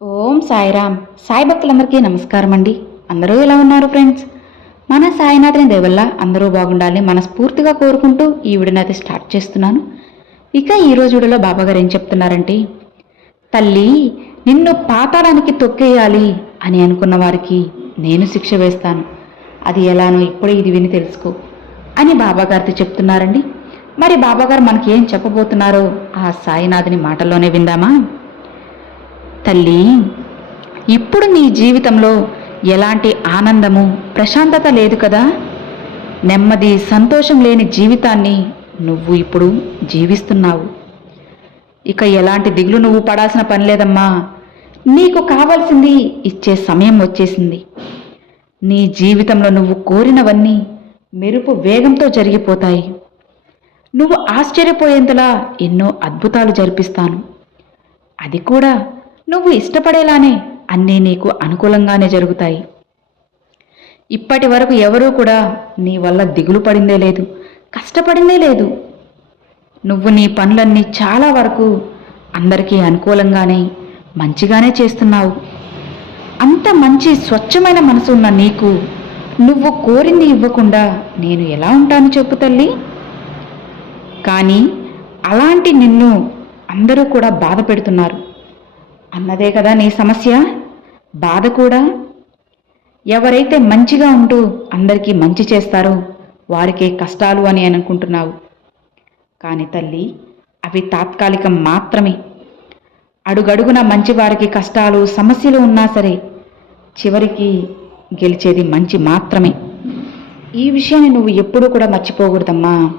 ఓం సాయిరామ్. సాయి భక్తులందరికీ నమస్కారం అండి. అందరూ ఎలా ఉన్నారు ఫ్రెండ్స్? మన సాయినాథుని దేవల్ల అందరూ బాగుండాలని మనస్ఫూర్తిగా కోరుకుంటూ ఈ వీడియోని అయితే స్టార్ట్ చేస్తున్నాను. ఇక ఈ రోజు వీడియోలో బాబా గారు ఏం చెప్తున్నారంటే తల్లి నిన్ను పాతాళానికి తొక్కేయాలి అని అనుకున్న వారికి నేను శిక్ష వేస్తాను. అది ఎలానో ఇప్పుడే ఇది విని తెలుసుకో అని బాబాగారితో చెప్తున్నారండి. మరి బాబాగారు మనకి ఏం చెప్పబోతున్నారో ఆ సాయినాథుని మాటల్లోనే విందామా? తల్లి ఇప్పుడు నీ జీవితంలో ఎలాంటి ఆనందము ప్రశాంతత లేదు కదా? నెమ్మది సంతోషం లేని జీవితాన్ని నువ్వు ఇప్పుడు జీవిస్తున్నావు. ఇక ఎలాంటి దిగులు నువ్వు పడాల్సిన పని లేదమ్మా. నీకు కావాల్సింది ఇచ్చే సమయం వచ్చేసింది. నీ జీవితంలో నువ్వు కోరినవన్నీ మెరుపు వేగంతో జరిగిపోతాయి. నువ్వు ఆశ్చర్యపోయేంతలా ఎన్నో అద్భుతాలు జరిపిస్తాను. అది కూడా నువ్వు ఇష్టపడేలానే అన్నీ నీకు అనుకూలంగానే జరుగుతాయి. ఇప్పటి వరకు ఎవరూ కూడా నీ వల్ల దిగులు పడిందే లేదు కష్టపడిందే లేదు. నువ్వు నీ పనులన్నీ చాలా వరకు అందరికీ అనుకూలంగానే మంచిగానే చేస్తున్నావు. అంత మంచి స్వచ్ఛమైన మనసు ఉన్న నీకు నువ్వు కోరింది ఇవ్వకుండా నేను ఎలా ఉంటాను చెప్పు తల్లి. కానీ అలాంటి నిన్ను అందరూ కూడా బాధ పెడుతున్నారు. అన్నదే కదా నీ సమస్య? బాధ కూడా? ఎవరైతే మంచిగా ఉంటూ అందరికీ మంచి చేస్తారో వారికే కష్టాలు అని అనుకుంటున్నావు. కానీ తల్లి అవి తాత్కాలికం మాత్రమే. అడుగడుగున మంచివారికి కష్టాలు సమస్యలు ఉన్నా సరే చివరికి గెలిచేది మంచి మాత్రమే. ఈ విషయాన్ని నువ్వు ఎప్పుడూ కూడా మర్చిపోకూడదమ్మా.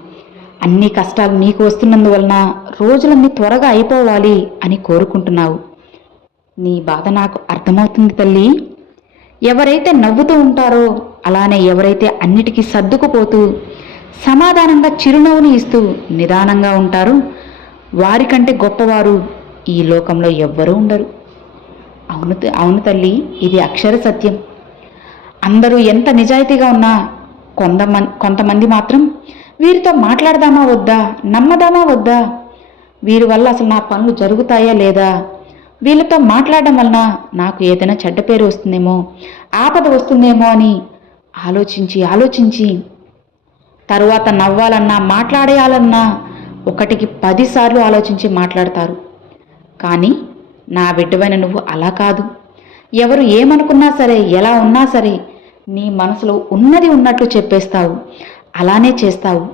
అన్ని కష్టాలు నీకు వస్తున్నందువలన రోజులన్నీ త్వరగా అయిపోవాలి అని కోరుకుంటున్నావు. నీ బాధ నాకు అర్థమవుతుంది తల్లి. ఎవరైతే నవ్వుతూ ఉంటారో అలానే ఎవరైతే అన్నిటికీ సర్దుకుపోతూ సమాధానంగా చిరునవ్వుని ఇస్తూ నిదానంగా ఉంటారో వారికంటే గొప్పవారు ఈ లోకంలో ఎవ్వరూ ఉండరు. అవును అవును తల్లి ఇది అక్షర సత్యం. అందరూ ఎంత నిజాయితీగా ఉన్నా కొంతమంది కొంతమంది మాత్రం వీరితో మాట్లాడదామా వద్దా నమ్మదామా వద్దా వీరి వల్ల అసలు నా పనులు జరుగుతాయా లేదా వీళ్ళతో మాట్లాడడం వలన నాకు ఏదైనా చెడ్డ పేరు వస్తుందేమో ఆపద వస్తుందేమో అని ఆలోచించి ఆలోచించి తరువాత నవ్వాలన్నా మాట్లాడేయాలన్నా ఒకటికి పదిసార్లు ఆలోచించి మాట్లాడతారు. కానీ నా బిడ్డవైన నువ్వు అలా కాదు. ఎవరు ఏమనుకున్నా సరే ఎలా ఉన్నా సరే నీ మనసులో ఉన్నది ఉన్నట్లు చెప్పేస్తావు. అలానే చేస్తావు.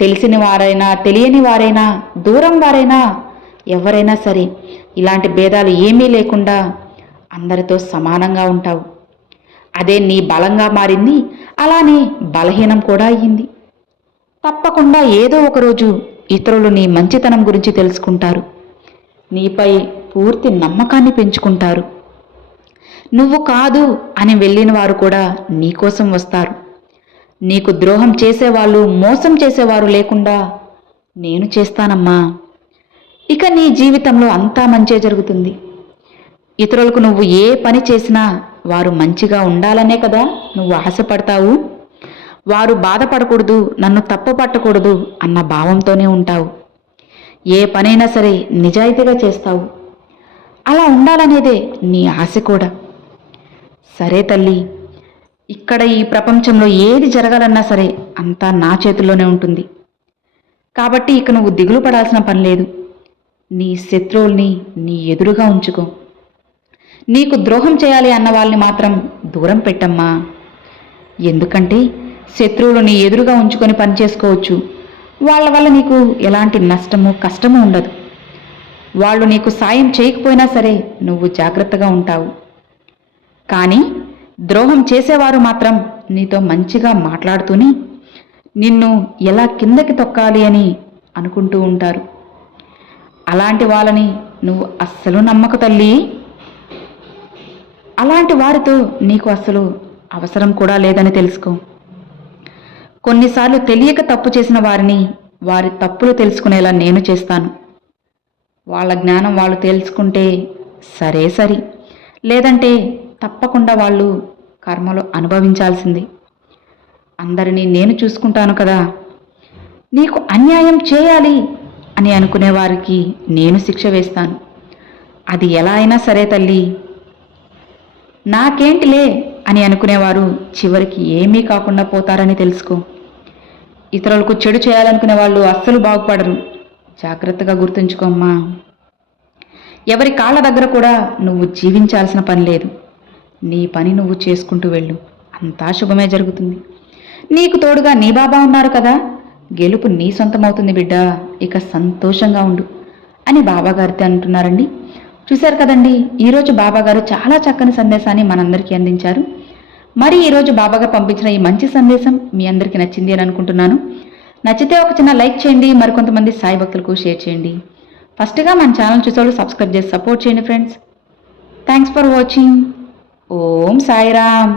తెలిసిన వారైనా తెలియని వారైనా దూరం వారైనా ఎవరైనా సరే ఇలాంటి భేదాలు ఏమీ లేకుండా అందరితో సమానంగా ఉంటావు. అదే నీ బలంగా మారింది అలానే బలహీనం కూడా అయ్యింది. తప్పకుండా ఏదో ఒకరోజు ఇతరులు నీ మంచితనం గురించి తెలుసుకుంటారు. నీపై పూర్తి నమ్మకాన్ని పెంచుకుంటారు. నువ్వు కాదు అని వెళ్ళిన వారు కూడా నీకోసం వస్తారు. నీకు ద్రోహం చేసేవాళ్ళు మోసం చేసేవారు లేకుండా నేను చేస్తానమ్మా. ఇక నీ జీవితంలో అంతా మంచే జరుగుతుంది. ఇతరులకు నువ్వు ఏ పని చేసినా వారు మంచిగా ఉండాలనే కదా నువ్వు ఆశపడతావు? వారు బాధపడకూడదు నన్ను తప్పు పట్టకూడదు అన్న భావంతోనే ఉంటావు. ఏ పనైనా సరే నిజాయితీగా చేస్తావు. అలా ఉండాలనేదే నీ ఆశ కూడా. సరే తల్లి ఇక్కడ ఈ ప్రపంచంలో ఏది జరగాలన్నా సరే అంతా నా చేతుల్లోనే ఉంటుంది. కాబట్టి ఇక నువ్వు దిగులు పడాల్సిన పని లేదు. నీ శత్రువుల్ని నీ ఎదురుగా ఉంచుకో. నీకు ద్రోహం చేయాలి అన్న వాళ్ళని మాత్రం దూరం పెట్టమ్మా. ఎందుకంటే శత్రువులు నీ ఎదురుగా ఉంచుకొని పనిచేసుకోవచ్చు వాళ్ళ వల్ల నీకు ఎలాంటి నష్టము కష్టము ఉండదు. వాళ్ళు నీకు సాయం చేయకపోయినా సరే నువ్వు జాగ్రత్తగా ఉంటావు. కానీ ద్రోహం చేసేవారు మాత్రం నీతో మంచిగా మాట్లాడుతూనే నిన్ను ఎలా కిందకి తొక్కాలి అని అనుకుంటూ ఉంటారు. అలాంటి వాళ్ళని నువ్వు అస్సలు నమ్మకు తల్లి. అలాంటి వారితో నీకు అస్సలు అవసరం కూడా లేదని తెలుసుకో. కొన్నిసార్లు తెలియక తప్పు చేసిన వారిని వారి తప్పులు తెలుసుకునేలా నేను చేస్తాను. వాళ్ళ జ్ఞానం వాళ్ళు తెలుసుకుంటే సరే సరి. లేదంటే తప్పకుండా వాళ్ళు కర్మలు అనుభవించాల్సింది. అందరినీ నేను చూసుకుంటాను కదా. నీకు అన్యాయం చేయాలి అని అనుకునే వారికి నేను శిక్ష వేస్తాను. అది ఎలా అయినా సరే తల్లి. నాకేంటిలే అని అనుకునేవారు చివరికి ఏమీ కాకుండా పోతారని తెలుసుకో. ఇతరులకు చెడు చేయాలనుకునే వాళ్ళు అస్సలు బాగుపడరు. జాగ్రత్తగా గుర్తుంచుకోమ్మా ఎవరి కాళ్ళ దగ్గర కూడా నువ్వు జీవించాల్సిన పని లేదు. నీ పని నువ్వు చేసుకుంటూ వెళ్ళు. అంతా శుభమే జరుగుతుంది. నీకు తోడుగా నీ బాబా ఉన్నారు కదా. గెలుపు నీ సొంతమవుతుంది బిడ్డ ఇక సంతోషంగా ఉండు అని బాబాగారితో అంటున్నారండి. చూశారు కదండి ఈరోజు బాబాగారు చాలా చక్కని సందేశాన్ని మనందరికీ అందించారు. మరి ఈరోజు బాబాగారు పంపించిన ఈ మంచి సందేశం మీ అందరికీ నచ్చింది అని అనుకుంటున్నాను. నచ్చితే ఒక చిన్న లైక్ చేయండి మరికొంతమంది సాయి భక్తులకు షేర్ చేయండి. ఫస్ట్గా మన ఛానల్ చూసేవాళ్ళు సబ్స్క్రైబ్ చేసి సపోర్ట్ చేయండి friends. Thanks for watching Om Sairam.